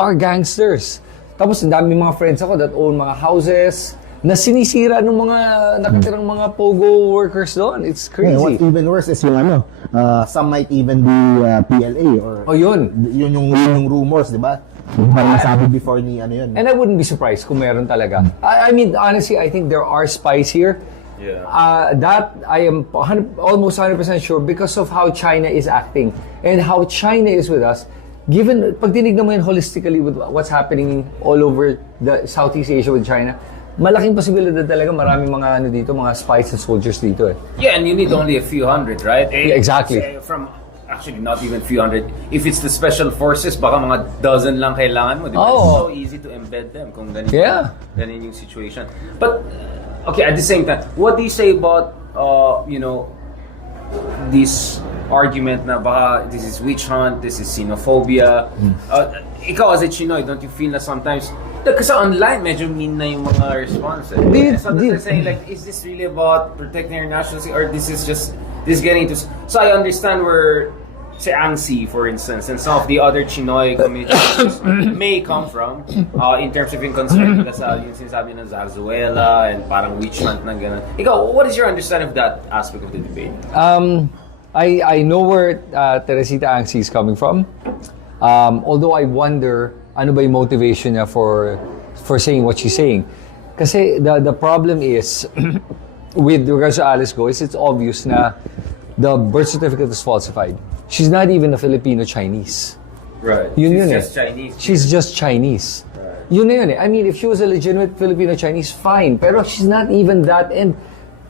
are gangsters. Tapos ang dami mga friends ako that own mga houses na sinisira ng mga nakatirang mga pogo workers doon. It's crazy. Yeah, what's even worse is yung some might even be PLA or yun. Yun yung rumors, di ba? Parang nasabi before ni yun. And I wouldn't be surprised kung meron talaga. I mean, honestly, I think there are spies here. Yeah. That I am almost 100% sure because of how China is acting and how China is with us. Given, pag tinignan mo yun holistically with what's happening all over the Southeast Asia with China, malaking posibilidad talaga maraming mga dito, mga spies and soldiers dito eh. Yeah, and you need only a few hundred, right? Yeah, exactly. Actually, not even few hundred. If it's the special forces, baka mga dozen lang kailangan mo. Diba? Oh. It's so easy to embed them kung ganun, ganun yung situation. But, okay, at the same time, what do you say about, this argument na baka this is witch hunt, this is xenophobia. Ikaw as a Chinoy, don't you feel na sometimes, kasi online, medyo mean na yung mga response. So they're saying like, is this really about protecting your nationality or this is getting into... So I understand where, say, Angsi, for instance, and some of the other Chinoy communities may come from in terms of yung concern nila sa yung sinasabi ng Zarzuela and parang witch hunt na gano'n. Ikaw, what is your understanding of that aspect of the debate? I know where Teresita Angsi is coming from. Although I wonder ano ba yung motivation niya for saying what she's saying. Kasi the problem is with regards to Alice Guo is it's obvious na the birth certificate is falsified. She's not even a Filipino Chinese. Right. She's just Chinese. She's just Chinese. Right. Yun na yun eh. I mean, if she was a legitimate Filipino Chinese, fine. Pero she's not even that. And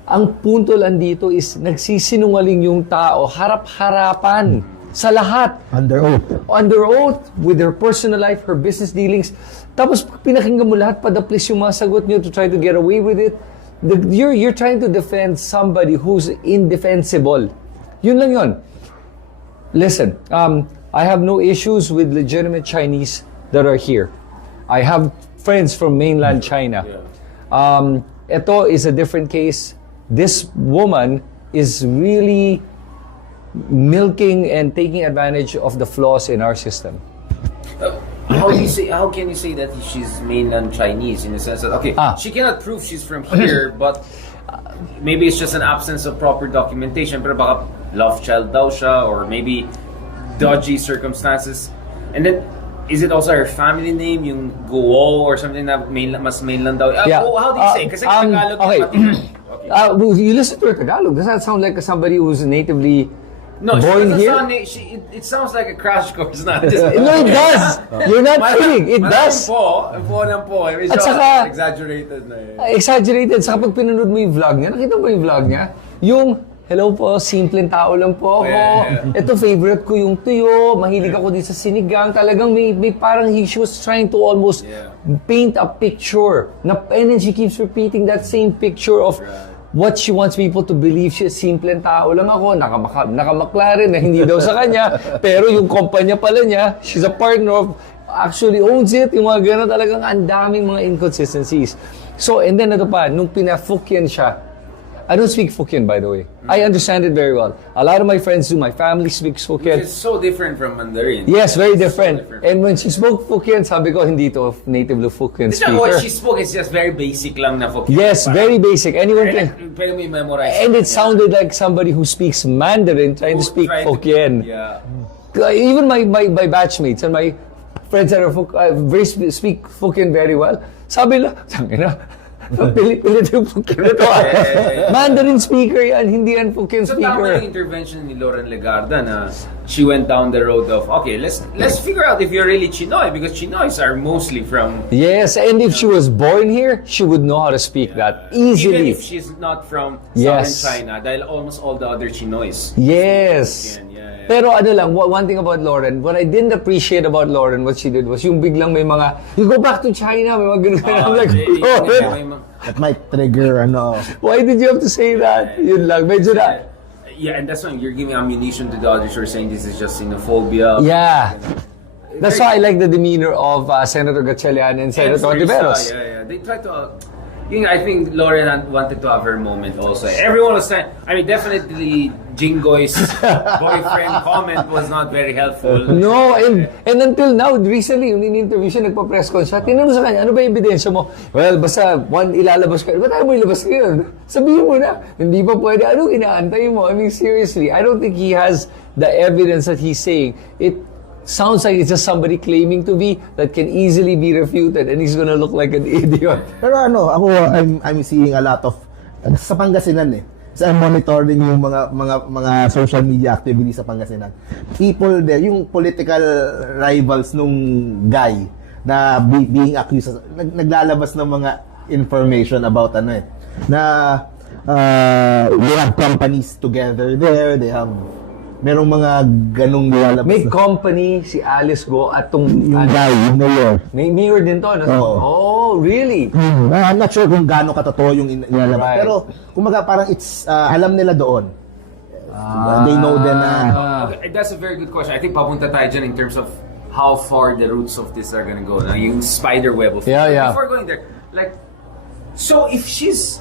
ang punto lang dito is nagsisinungaling yung tao harap-harapan sa lahat. Under oath. Under oath, with her personal life, her business dealings. Tapos pinakinggan mo lahat, padaplis yung mga sagot niyo to try to get away with it. You're trying to defend somebody who's indefensible. Yun lang yun. Listen, I have no issues with legitimate Chinese that are here. I have friends from mainland China. Ito is a different case. This woman is really milking and taking advantage of the flaws in our system. How can you say that she's mainland Chinese in the sense that she cannot prove she's from here, but maybe it's just an absence of proper documentation, pero baka love child daw siya or maybe dodgy circumstances. And then is it also her family name, yung Guo or something na mas mainland daw? How do you say? Kasi Tagalog you listen to her Tagalog. Does that sound like somebody who's natively born here? It sounds like a crash course na. No, it does. You're not kidding. It does. At saka exaggerated na eh. Exaggerated. Saka pag pinanood mo yung vlog niya, nakita mo yung vlog niya? Yung, hello po, simpleng tao lang po ako. Ito, favorite ko yung tuyo. Mahilig ako din sa sinigang. Talagang may parang she was trying to almost paint a picture. And then she keeps repeating that same picture of what she wants people to believe. She's simpleng tao lang ako, naka-McLaren na hindi daw sa kanya, pero yung kumpanya pala niya, she's a partner of, actually owns it, yung mga gano'n talagang ang daming mga inconsistencies. So, and then ito pa, nung pina-Fukien siya, I don't speak Fukien, by the way. I understand it very well. A lot of my friends do. My family speaks Fukien. It's so different from Mandarin. Yes, very different. And when she spoke Fukien, sabi ko, hindi to native Fukien speaker. What she spoke is just very basic lang na Fukien. Yes, very basic. Anyone can. Pero may memorize. And it sounded like somebody who speaks Mandarin trying to speak Fukien. Even my batchmates and my friends that are speak Fukien very well. Sabi lang, Pilit yung Fukien na to. Mandarin speaker yan, hindi yan Fukien speaker. So tama yung intervention ni Lauren Legarda na she went down the road of, okay, let's figure out if you're really Chinoy because Chinoys are mostly from... Yes, and if she was born here, she would know how to speak that easily. Even if she's not from Southern China, dahil almost all the other Chinoys. Yes. Pero ano lang, one thing about Lauren, what I didn't appreciate about Lauren, what she did was yung biglang may mga, you go back to China, may mga ganun. I'm like, Lauren, that might trigger, why did you have to say that? Yun lang, medyo na. Yeah, and that's why you're giving ammunition to the others who are saying this is just xenophobia. Yeah. That's why I like the demeanor of Senator Gatchalian and Senator Ontiveros. Yeah. They try to I think Lauren wanted to have her moment also. Everyone was trying. I mean, definitely Jingoy's boyfriend comment was not very helpful. No, and until now, recently, yung in-interview siya, nagpa-press con siya, tinanong sa kanya, ano ba yung ebidensya mo? Well, basta ilalabas ka. Ba't tayo mo ilabas ka yun? Sabihin mo na, hindi pa pwede. Anong inaantay mo? I mean, seriously, I don't think he has the evidence that he's saying. It sounds like it's just somebody claiming to be that can easily be refuted and he's gonna look like an idiot. Pero ako, I'm seeing a lot of, sa Pangasinan So I'm monitoring yung mga social media activities sa Pangasinan. People there, yung political rivals nung guy na being accused, naglalabas ng mga information about na they have companies together there, merong mga ganong nilalabas. May company si Alice Guo at yung guy, yung mayor. May mayor din to. No? Oh, really? I'm not sure kung gaano katotoo yung nilalabas. Right. Pero, kumaga parang it's, alam nila doon. They know them na. Okay, that's a very good question. I think papunta tayo dyan in terms of how far the roots of this are gonna go. Yung spider web of it. Yeah. Before going there, like, so if she's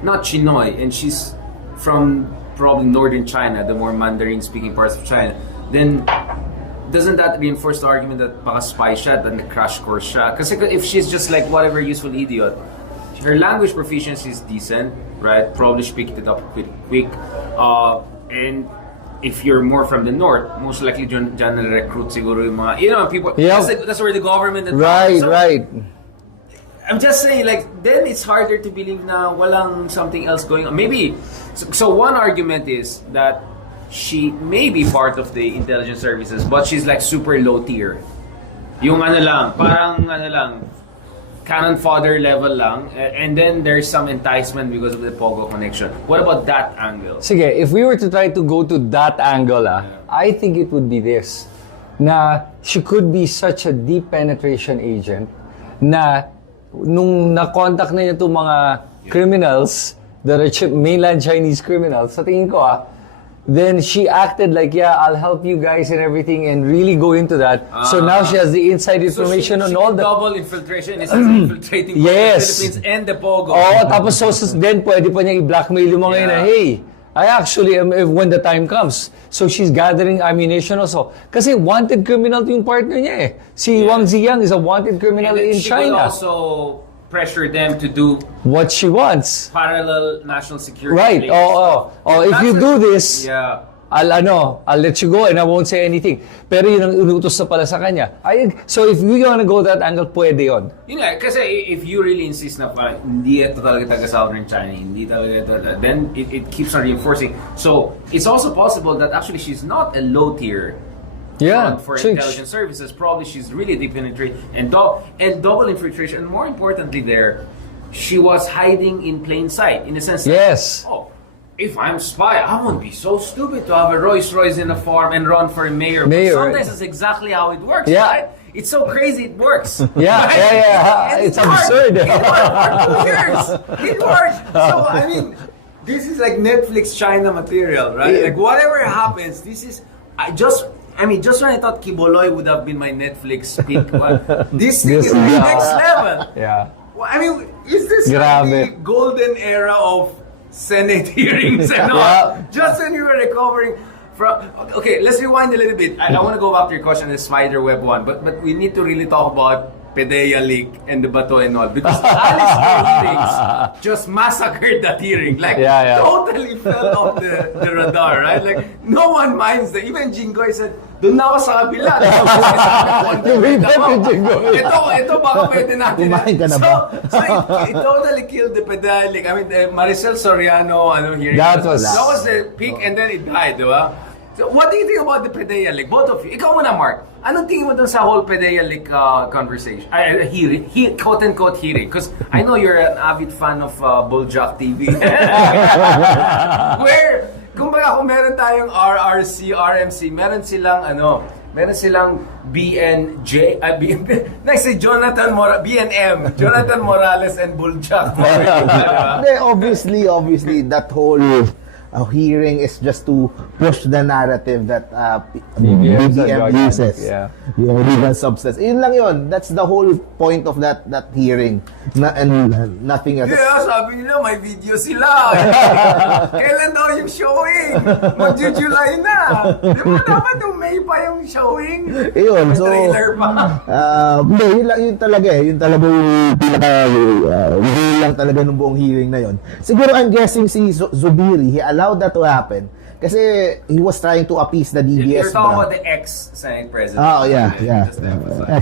not Chinoy and she's from probably northern China, the more Mandarin-speaking parts of China, then doesn't that reinforce the argument that baka spy siya, then the crash course siya? Kasi if she's just like whatever useful idiot, her language proficiency is decent, right? Probably she picked it up quick. And if you're more from the north, most likely dyan na-recruit siguro yung mga, people, that's where the government... Right. I'm just saying, like, then it's harder to believe na walang something else going on. Maybe, so one argument is that she may be part of the intelligence services, but she's like super low tier. Yung parang cannon fodder level lang, and then there's some enticement because of the Pogo connection. What about that angle? Sige, if we were to try to go to that angle, I think it would be this, na she could be such a deep penetration agent na nung na-contact na niya itong mga criminals, the mainland Chinese criminals, sa tingin ko then she acted like, I'll help you guys and everything and really go into that. So now she has the inside information on all the... double infiltration is infiltrating both the Philippines and the Pogo. Tapos then pwede pa niya i-blackmail yung mga yun na, hey, I actually am when the time comes. So she's gathering ammunition also. Kasi wanted criminal yung partner niya Si Wang Ziyang is a wanted criminal in she China. Will also pressure them to do what she wants. Parallel national security. Right. If you do this, I'll let you go and I won't say anything. Pero yun ang inutos na pala sa kanya. So if we wanna go that angle, pwede yun. Yun nga, kasi if you really insist na hindi ito talaga taga-Southern China, hindi talaga ito, then it keeps on reinforcing. So it's also possible that actually she's not a low tier for intelligence services. Probably she's really deep penetrated and double infiltration. And more importantly there, she was hiding in plain sight in the sense that, if I'm spy, I won't be so stupid to have a Rolls Royce in a farm and run for mayor. But sometimes it's exactly how it works, right? It's so crazy it works. It's absurd. It worked for 2 years. It worked. So, I mean, this is like Netflix China material, right? Like whatever happens, just when I thought Kiboloy would have been my Netflix pick, this thing is the next level. Well, I mean, is this like the golden era of Senate hearings and all? Just when you were recovering from... Okay, let's rewind a little bit. I want to go back to your question, the spider web one, but we need to really talk about PDEA leak and the Bato and all, because the Alice Guo hearings just massacred that hearing. Like, totally fell off the radar, right? Like, no one minds that. Even Jingoy said, doon na ako sa kabila. Ito baka pwede natin. Kumain ka na ba? So it totally killed the PDEA leak. I mean, Maricel Soriano hearing. That was the peak and then it died, di ba? So, what do you think about the PDEA leak? Both of you. Ikaw muna, Mark. Anong tingin mo dun sa whole PDEA leak conversation? Hearing, quote-unquote hearing. Because I know you're an avid fan of Bulljack TV. Where, kumbaga kung meron tayong RRC, RMC, meron silang BNJ, next si BNM, Jonathan Morales and Bulljack. Obviously, that whole hearing is just to push the narrative that BBM is a BBM drug uses. addict, yeah. Yung legal substance. Yun lang yun. That's the whole point of that hearing. And nothing else. Yeah, sabi nila may video sila. Kailan daw yung showing? Mag-July na. Di ba dapat yung May pa yung showing? Yun, May so, trailer pa. hindi, yun talaga eh. Yun talaga yung pinaka lang talaga ng buong hearing na yun. Siguro I'm guessing si Zubiri, he allowed that to happen. Kasi he was trying to appease the DBS. You're talking about the ex-Senate President. Oh, yeah.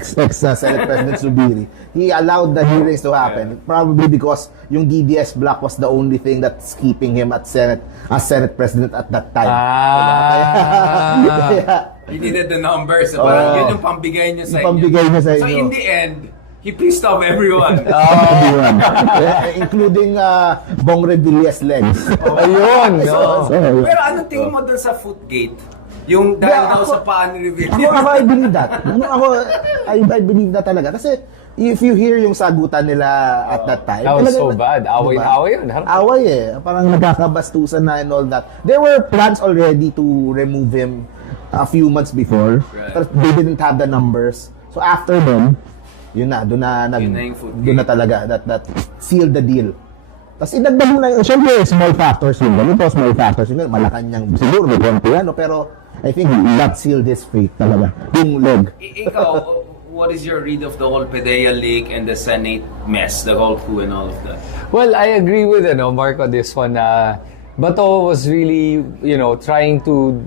Senate President Zubiri. He allowed the hearings to happen. Probably because yung DDS block was the only thing that's keeping him as Senate President at that time. He needed the numbers. So parang yun yung pambigay niya sa inyo. Pambigay niya sa inyo. So in the end, he pissed off everyone. Everyone. Including Bong Revilla's legs. Ayun, no. Pero anong tingin mo dun sa Footgate? Yung dahil daw sa paa ni Revilla. Ako, I believe that. I believe that talaga. Kasi if you hear yung sagutan nila at that time. That was talaga, so bad. Away diba? na away yun. Away eh. Parang nagkakabastusan na and all that. There were plans already to remove him a few months before. Right. But they didn't have the numbers. So after them, yun na, doon na talaga, that sealed the deal. Tapos idagdag mo na, syempre, small factors yun, ganito, small factors yun, Malacanang, siguro, may konti ano, pero I think that sealed his fate talaga, yung leg. Ikaw, what is your read of the whole PDEA leak and the Senate mess, the whole coup and all of that? Well, I agree with Mark on this one. Bato was really, trying to,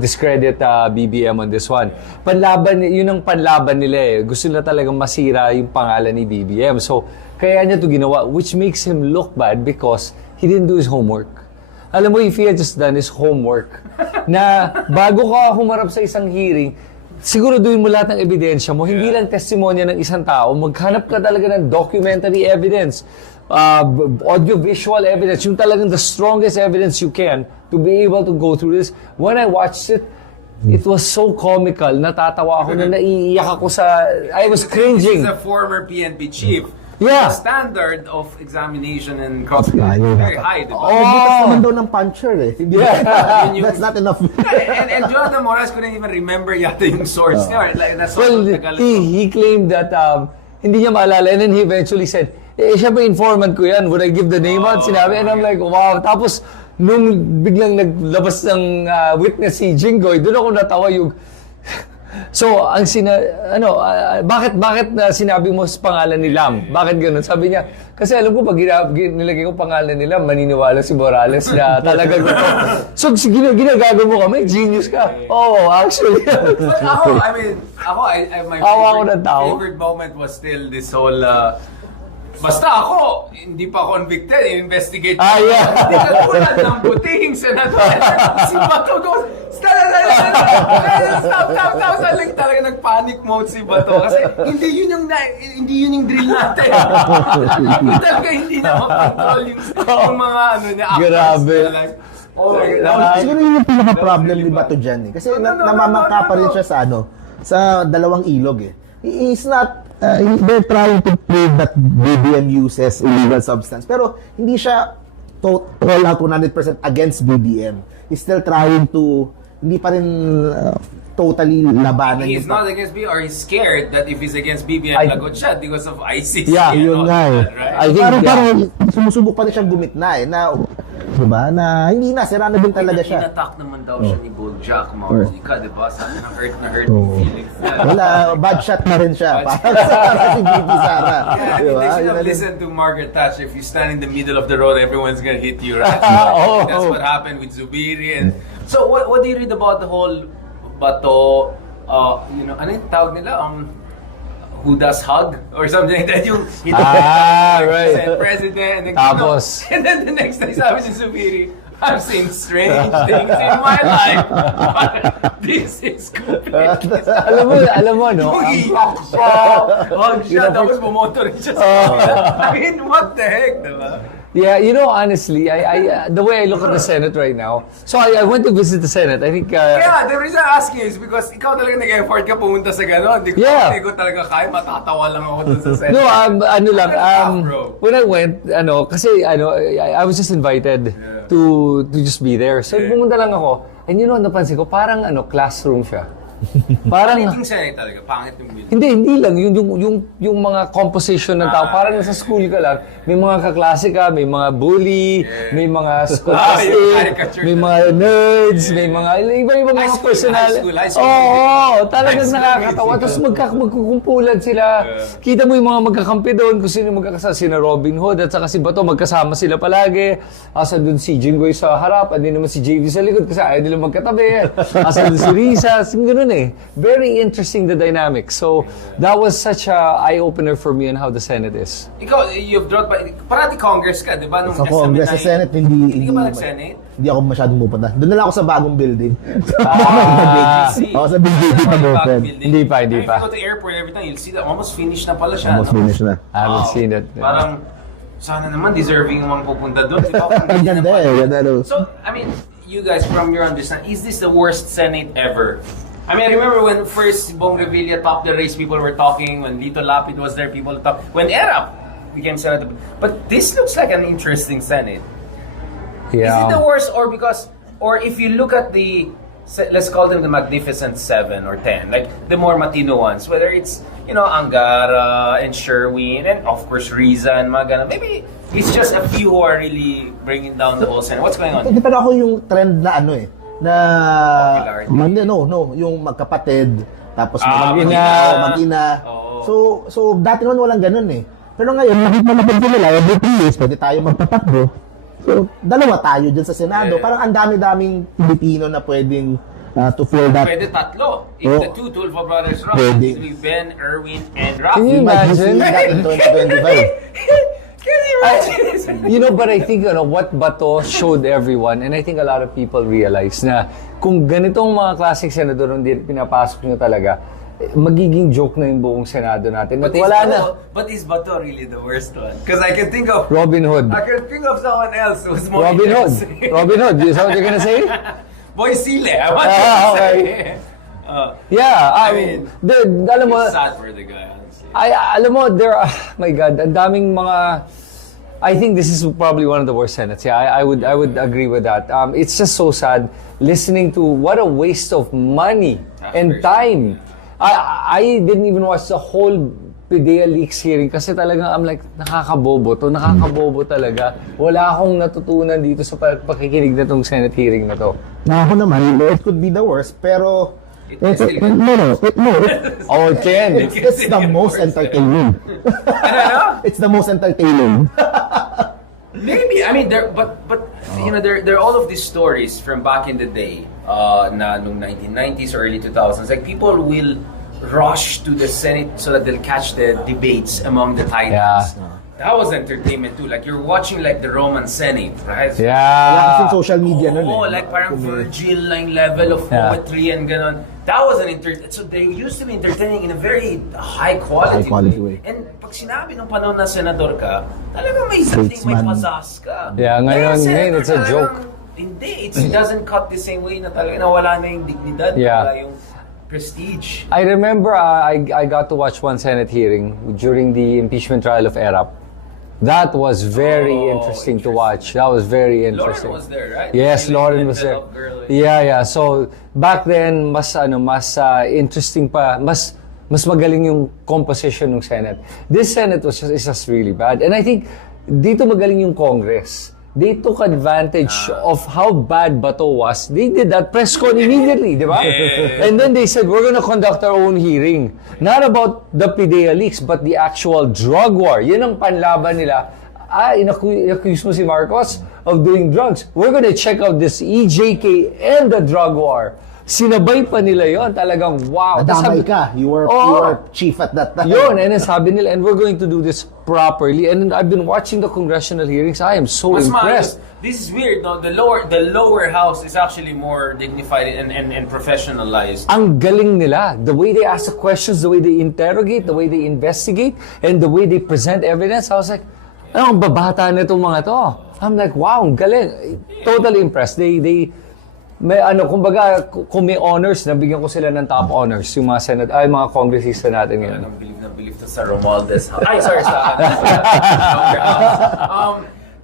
discredit BBM on this one. Yun ang panlaban nila eh. Gusto nila talagang masira yung pangalan ni BBM. So, kaya niya to ginawa, which makes him look bad because he didn't do his homework. Alam mo, if he had just done his homework, na bago ka humarap sa isang hearing, siguraduhin mo lahat ng ebidensya mo, hindi lang testimonya ng isang tao, maghanap ka talaga ng documentary evidence, audio-visual evidence, yung talagang the strongest evidence you can to be able to go through this. When I watched it, it was so comical. Natatawa ako na naiiyak ako I was cringing. This is a former PNP chief. Yeah. The standard of examination and cross-examination very high, di ba? Butas naman daw ng puncher eh. Hindi that's not enough. and Jonathan Morales couldn't even remember yata yung source niya. Like, that's Well, he claimed that hindi niya maalala and then he eventually said, siya ba informant ko yan? Would I give the name out? Sinabi, and I'm like, wow. Tapos, nung biglang naglabas ng witness si Jinggoy, doon ako natawa yung... So, bakit sinabi mo sa pangalan ni Lam? Bakit ganun? Sabi niya, kasi alam ko, pag nilagay ko pangalan ni Lam, maniniwala si Morales na talaga gusto. So, ginagago mo kami, genius ka. Oh, actually. But my favorite moment was still this whole... Basta ako, hindi pa convicted, investigate. Yeah. Hindi ka tulad ng butihing senador. Si Bato goes, stop. Like, talaga nag-panic mode si Bato. Kasi hindi yun yung drill natin. Talaga hindi na makontrol yung mga niya. Grabe. Siguro yun yung pinaka-problem ni Bato dyan eh. Kasi namamangka pa rin siya sa dalawang ilog eh. He's not, they're trying to prove that BBM uses illegal substance. Pero hindi siya all out 100% against BBM. He's still trying to, hindi pa rin totally labanan. He's not against BBM, or he's scared that if he's against BBM, lagot siya because of ISIS. Yeah, yun nga eh. Right? I think, parang sumusubok pa rin siyang gumitna eh. Na, diba? Na hindi na, sira na din talaga siya. Inattack naman daw siya ni Boljak, Maulika, diba? Sabi na hurt feelings niya. Wala, bad shot na rin siya. Parang si BP Sara. Yeah, Diba? they should Yun have na listened to Margaret Thatcher. If you stand in the middle of the road, everyone's gonna hit you, right? That's what happened with Zubiri. And so, what do you read about the whole Bato, ano yung tawag nila? Who does hug? Or something like that. Yung right. President. And Tapos, and then the next day, sabi si Zubiri, I've seen strange things in my life. But this is completely... alam mo, no? Iyak siya. Hug siya. Tapos bumoto rin siya sa kanila. I mean, what the heck, diba? Yeah, you know, honestly, I the way I look at the Senate right now, so I went to visit the Senate. I think, Kaya, the reason I ask you is because ikaw talaga nag-effort ka pumunta sa gano'n. Hindi ko talaga kaya, matatawa lang ako dun sa Senate. no, ano lang, Bro. when I went, kasi, I was just invited to just be there. So, pumunta lang ako, and napansin ko, parang, classroom siya. Parang, Pangit yung Senate talaga, pangit yung building. hindi lang, yung mga composition ng tao, parang nasa school ka lang, may mga kaklase ka, may mga bully, may mga scholastic, may mga nerds, may mga iba-iba mga personal. High school. Oo, talagang nakakatawa. Tapos magkukumpulan sila. Kita mo yung mga magkakampi doon, kung sino magkakasama, sina Robin Hood at saka si Bato, magkasama sila palagi. Asa doon si Jinggoy sa harap, hindi naman si JV sa likod kasi ayaw nila magkatabi. Asa doon si Risa, ganun eh. Very interesting the dynamics. So, that was such a eye-opener for me on how the Senate is. Ikaw, you've brought parati Congress ka, di ba? Nung Sa Congress, sa Senate, Hindi ka ba nag-Senate? Hindi ako masyadong pupunta. Doon na lang ako sa bagong building. Sa BJP pa open. Hindi pa. If you go to airport every time, you'll see that almost finished na pala siya. Almost finished na. I haven't seen it. Parang, sana naman deserving yung mga pupunta doon. Ang ganda eh. Ganda. So, I mean, you guys, from your understanding, is this the worst Senate ever? I mean, I remember when first Bong Revilla topped the race, people were talking. When Lito Lapid was there, people talked. When Erap became senator. But this looks like an interesting Senate. Yeah. Is it the worst, or if you look at let's call them the Magnificent 7 or 10, like the more matino ones, whether it's, Angara and Sherwin and of course Riza and Magana, maybe it's just a few who are really bringing down the whole Senate. What's going on? Hindi pa ako yung trend na na Popularity. yung magkapatid tapos mag-ina. So dati naman walang ganun eh. Pero ngayon nakita ko nila every 3 years pwede tayo magtatakbo. So dalawa tayo dyan sa Senado. Parang ang dami-daming Pilipino na pwedeng to fill that. Pwede tatlo. If the two Tulfo brothers run, Pwede. it will be Ben, Erwin, and Rafi. Can you imagine? That in 2025. Can you imagine? But I think what Bato showed everyone, and I think a lot of people realize na kung ganitong mga klaseng senador hindi pinapasok nyo talaga, magiging joke na yung buong Senado natin. At wala na. But is Bato really the worst one? Because I can think of Robin Hood. I can think of someone else who's more Robin Hood. interesting. Robin Hood. Is that what you're gonna say? Boy Sile. I want to okay. say. Yeah. I mean, alam mo, it's sad for the guy, honestly. alam mo, my God, ang daming mga. I think this is probably one of the worst Senates. Yeah, I would agree with that. It's just so sad listening to what a waste of money and time. I didn't even watch the whole PDEA leaks hearing kasi talagang I'm like, nakakabobo talaga. Wala akong natutunan dito sa pakikinig na tong Senate hearing na to. Na ako naman, it could be the worst, pero No. Oh, it can. it's the most entertaining. It's the most entertaining. Maybe, I mean, there are all of these stories from back in the day, na nung 1990s or early 2000s. Like people will rush to the Senate so that they'll catch the debates among the titans. Yeah. That was entertainment too. Like you're watching like the Roman Senate, right? Wala Yeah. kasing social media nun eh. Like parang Virgil line level of poetry and ganon. That was so they used to be entertaining in a very high quality way. And pag sinabi nung panahon na senador ka, talagang may something, may pasas ka. Yeah, ngayon it's a talagang, joke. Hindi, it doesn't cut the same way na talaga nawala na yung dignidad, Yeah. wala yung prestige. I remember I got to watch one Senate hearing during the impeachment trial of Erap. That was very interesting to watch. That was very interesting. Lauren was there, right? Yes, Lauren was there. Girl, Yeah. So back then, mas interesting pa, mas magaling yung composition ng Senate. This Senate is just really bad. And I think dito magaling yung Congress. They took advantage of how bad Bato was. They did that press con immediately, di ba? Yeah. And then they said, we're gonna conduct our own hearing. Not about the PDEA leaks, but the actual drug war. Yun ang panlaban nila. Inaccuse mo si Marcos of doing drugs. We're gonna check out this EJK and the drug war. Sinabay pa nila yon, talagang wow. Nadamay ka. You were chief at that time. Yun, and then sabi nila, and we're going to do this properly. And I've been watching the congressional hearings. I am so impressed. This is weird, no? The lower house is actually more dignified and professionalized. Ang galing nila. The way they ask the questions, the way they interrogate, the way they investigate, and the way they present evidence. I was like, Ano, ang babata na itong mga to. I'm like, wow, ang galing. Totally impressed. May kumbaga, kung may honors, nabigyan ko sila ng top honors, yung mga mga congressista natin ngayon. Believe to sa Romualdez. Ay, sorry, sa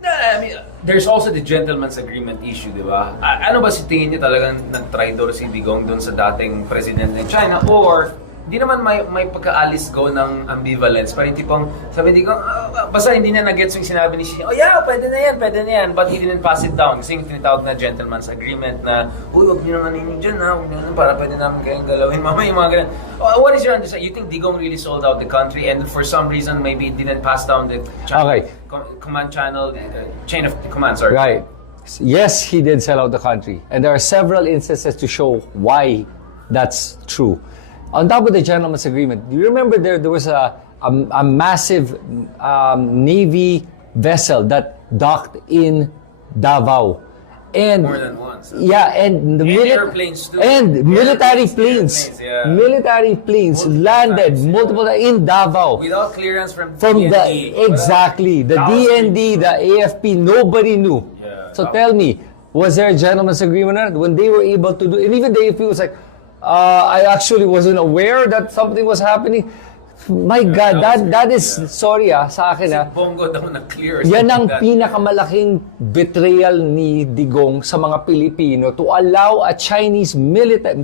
no, I mean, there's also the gentleman's agreement issue, di ba? Ano ba si tingin niyo talagang nag-traidor si Digong doon sa dating president ng China? Or di naman may pagka-Alice Guo ng ambivalence. Parang tipong sabi Digong, basta hindi na nag-gets yung sinabi ni Xi. Oh yeah, pwede na yan. But he didn't pass it down. Kasi yung tinatawag na gentleman's agreement na, huwag niyo naman ninyo dyan ha, para pwede namin kayong galawin. Mamaya yung mga ganun. What is your understanding? You think Digong really sold out the country and for some reason maybe it didn't pass down the command channel, chain of command, sorry. Right. Yes, he did sell out the country. And there are several instances to show why that's true. On top of the gentleman's agreement, do you remember there was a massive Navy vessel that docked in Davao? And more than once. Yeah, and airplanes too. And military planes. Yeah. Military planes Multiple landed times, yeah. multiple in Davao. Without clearance from the exactly the DND, the AFP, nobody knew. Yeah. So tell me, was there a gentleman's agreement on it? When they were able to do, and even the AFP was like, I actually wasn't aware that something was happening. My God, that is, sorry sa akin Bongo daw na-clear. yan ang pinakamalaking betrayal ni Digong sa mga Pilipino to allow a Chinese military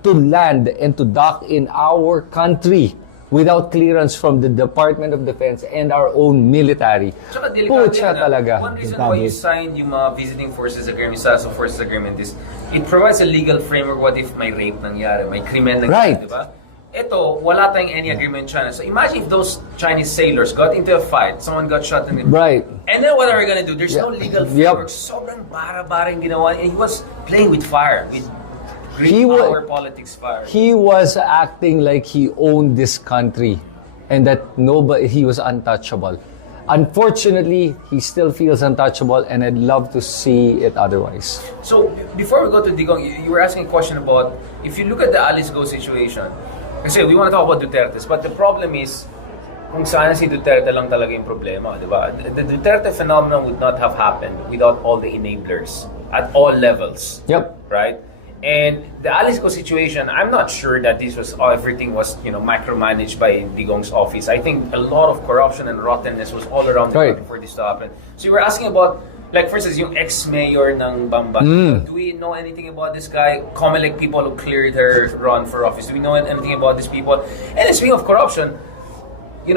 to land and to dock in our country without clearance from the Department of Defense and our own military. Tsaka delikado Pucha yan, talaga. One reason why you signed yung mga visiting forces agreement, Sasso Forces Agreement is it provides a legal framework. What if may rape nangyari, may krimen nangyari, di ba? Ito, wala tayong any agreement in China. So imagine if those Chinese sailors got into a fight, someone got shot in the... Right. And then what are we gonna do? There's no legal framework. Sobrang bara-bara yung ginawa. And he was playing with fire, with great power politics fire. He was acting like he owned this country and that he was untouchable. Unfortunately, he still feels untouchable and I'd love to see it otherwise. So, before we go to Digong, you were asking a question about, if you look at the Alice Guo situation, kasi we want to talk about Duterte's, but the problem is, kung sana si Duterte lang talaga yung problema, di ba? The Duterte phenomenon would not have happened without all the enablers at all levels. Yep. Right? And the Alice Guo situation, I'm not sure that everything was, micromanaged by Digong's office. I think a lot of corruption and rottenness was all around the country for this to happen. So you were asking about, like for instance, yung ex-mayor ng Bamban. Do we know anything about this guy? Comelec people who cleared her run for office. Do we know anything about these people? And speaking of corruption,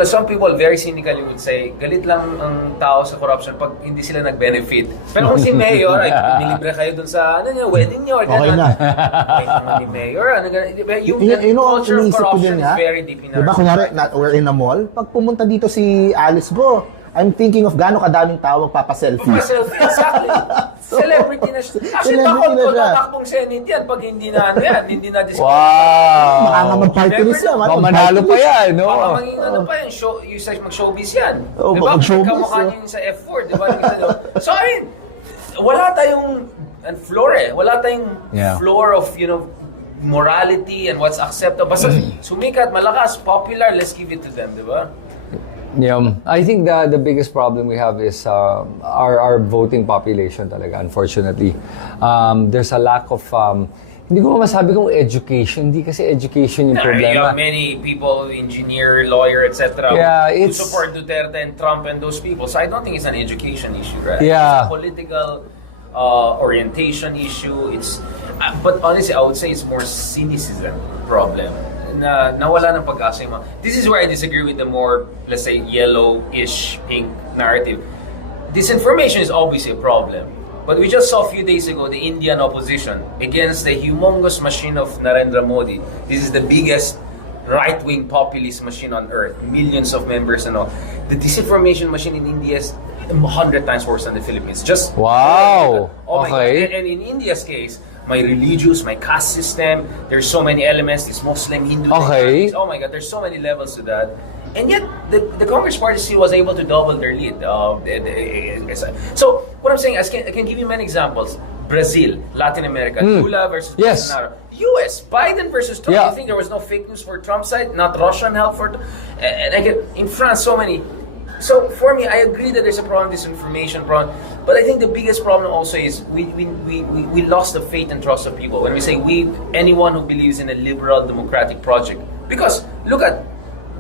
some people very cynically would say, galit lang ang tao sa corruption pag hindi sila nag-benefit. Pero kung si Mayor, ay milibre kayo dun sa wedding niyo. Okay na. Ni Mayor, yung culture of corruption is very deep in our diba, kunyari, we're in a mall, pag pumunta dito si Alice Guo, I'm thinking of gaano kadaming tao magpapaselfie. Magpapaselfie, exactly. Celebrity na siya. Actually, tatakbong Senate yan pag hindi na disqualify. Wow! Baka nga mag-party list yan. Mamanalo pa yan, no? Baka maging mag-showbiz yan. Diba? Mag-showbiz. Kamukha niyo yung sa F4, diba? So, I mean, wala tayong floor Wala tayong floor of, morality and what's acceptable. Basta sumikat, malakas, popular, let's give it to them, diba? Yeah, I think the biggest problem we have is our voting population talaga, unfortunately. There's a lack of, hindi ko masabi kung education, hindi kasi education yung problema. You have many people, engineer, lawyer, etc. who support Duterte and Trump and those people. So I don't think it's an education issue, right? Yeah. It's a political orientation issue. But honestly, I would say it's more cynicism problem. Na nawala ng pag-asa yung this is where I disagree with the more, let's say, yellowish, pink narrative. Disinformation is obviously a problem. But we just saw a few days ago the Indian opposition against the humongous machine of Narendra Modi. This is the biggest right-wing populist machine on earth. Millions of members and all. The disinformation machine in India is 100 times worse than the Philippines. Just wow. Oh my God. And in India's case, my religious, my caste system, there's so many elements, this Muslim, Hindu, okay. Oh my God, there's so many levels to that. And yet, the Congress Party still was able to double their lead. So, what I'm saying, I can give you many examples. Brazil, Latin America, Lula versus Bolsonaro. US, Biden versus Trump. You think there was no fake news for Trump's side? Not Russian help for... And in France, so many... So for me, I agree that there's a problem, disinformation problem, but I think the biggest problem also is we lost the faith and trust of people. When we say we, anyone who believes in a liberal democratic project, because look at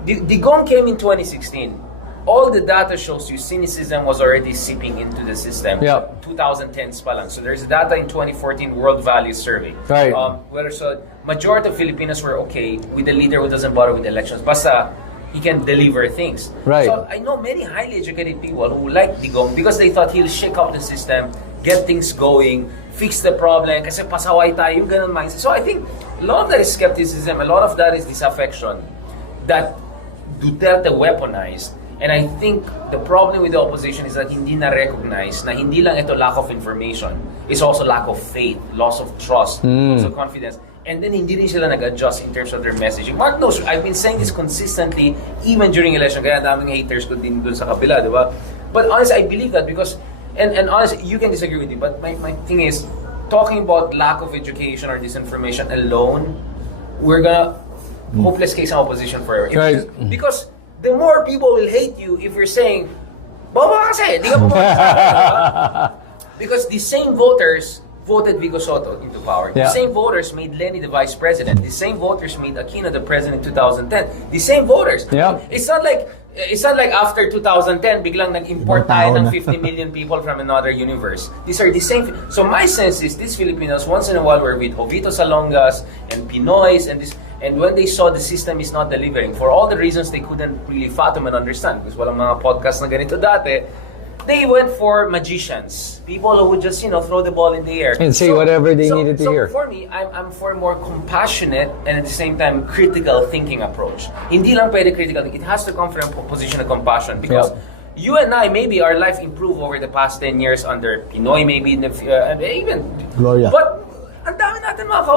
Digong came in 2016. All the data shows you cynicism was already seeping into the system. Yep. 2010s pa lang. So there's data in 2014 World Values Survey. Right. Where so majority of Filipinos were okay with a leader who doesn't bother with elections. Basta he can deliver things. Right. So I know many highly educated people who like Digong because they thought he'll shake up the system, get things going, fix the problem, kasi pasaway tayo, yung ganun mindset. So I think a lot of that is skepticism, a lot of that is disaffection that Duterte weaponized. And I think the problem with the opposition is that hindi na-recognize na hindi lang ito lack of information, it's also lack of faith, loss of trust, loss of confidence. And then hindi rin sila nag-adjust in terms of their messaging. Mark knows, I've been saying this consistently even during election, kaya daming haters ko din dun sa kabila, di ba? But honestly, I believe that because, and honestly, you can disagree with me, but my thing is, talking about lack of education or disinformation alone, we're gonna hopeless case ang opposition forever. Right. Because the more people will hate you if you're saying, baba kasi, di ka pumunta. Because the same voters voted Vico Soto into power. Yeah. The same voters made Lenny the vice president. The same voters made Aquino the president in 2010. The same voters. Yeah. It's not like after 2010, biglang nag-import tayo ng 50 million people from another universe. These are the same. So my sense is these Filipinos once in a while were with Jovito Salongas and Pinoys and this. And when they saw the system is not delivering, for all the reasons they couldn't really fathom and understand, because walang mga podcast na ganito dati, they went for magicians. People who would just, throw the ball in the air. And say whatever they needed to hear. So for me, I'm for a more compassionate and at the same time critical thinking approach. Hindi lang pwede critical. It has to come from a position of compassion. Because you and I, maybe our life improved over the past 10 years under Pinoy, maybe, and even... Gloria. But ang dami natin mga